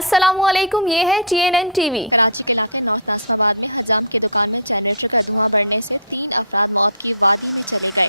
अस्सलामुअलैकुम, ये है TNN TV। कराची के इलाके नॉर्थ आबाद में हजाम की दुकान में जनरेटर का धुआं बढ़ने से 3 अफराद मौत की वादी में चले गए।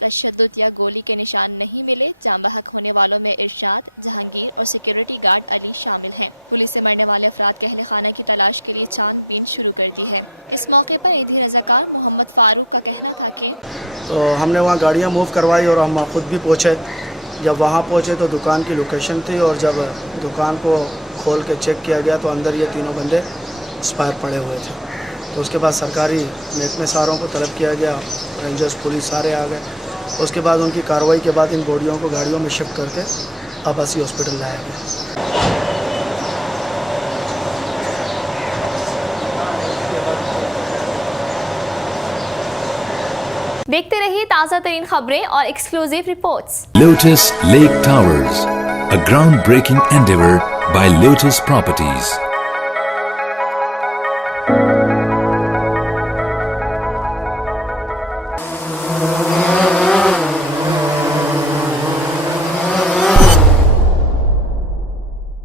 तशदद या गोली के निशान नहीं मिले। जान बहक होने वालों में इरशाद, जहांगीर और सिक्योरिटी गार्ड अली शामिल हैं। पुलिस से मरने वाले अफराद के अहले खाना की तलाश के लिए छानबीन शुरू कर दी है। इस मौके पर ईदी रजाकार मोहम्मद फारूक का कहना था कि तो हमने वहाँ गाड़ियाँ मूव करवाई और हम खुद भी पहुँचे। जब वहाँ पहुँचे तो दुकान की लोकेशन थी और जब दुकान को खोल के चेक किया गया तो अंदर ये तीनों बंदे एक्सपायर पड़े हुए थे। तो उसके बाद सरकारी महकमे सारों को तलब किया गया, रेंजर्स पुलिस सारे आ गए। उसके बाद उनकी कार्रवाई के बाद इन बॉडियों को गाड़ियों में शिफ्ट करके आबासी हॉस्पिटल लाया गया। देखते रहिए ताज़ा तरीन खबरें और exclusive reports. Lotus Lake Towers, a groundbreaking endeavor by Lotus Properties.